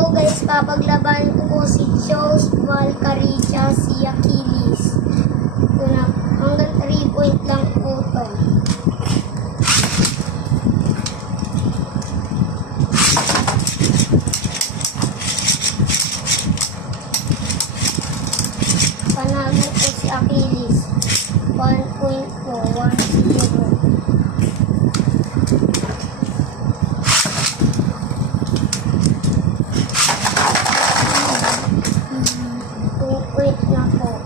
So guys, papaglaban ko po si Jose Valcaricia, si Achilles. Ito na, hanggang 3 point lang po ito. Panalo po si Achilles. 1 point po, 1-0. Wait na po.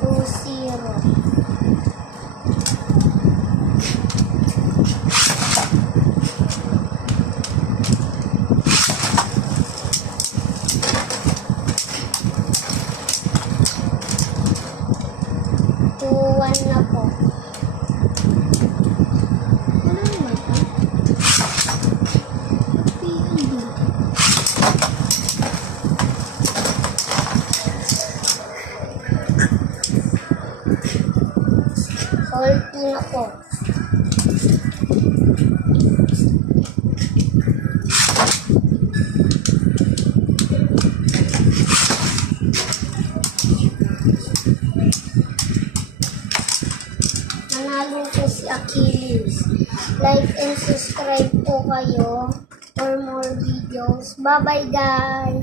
Two, 0. Two, 1 na po. Hold 2 na po. Manalo po si Achilles. Like and subscribe po kayo for more videos. Bye bye guys!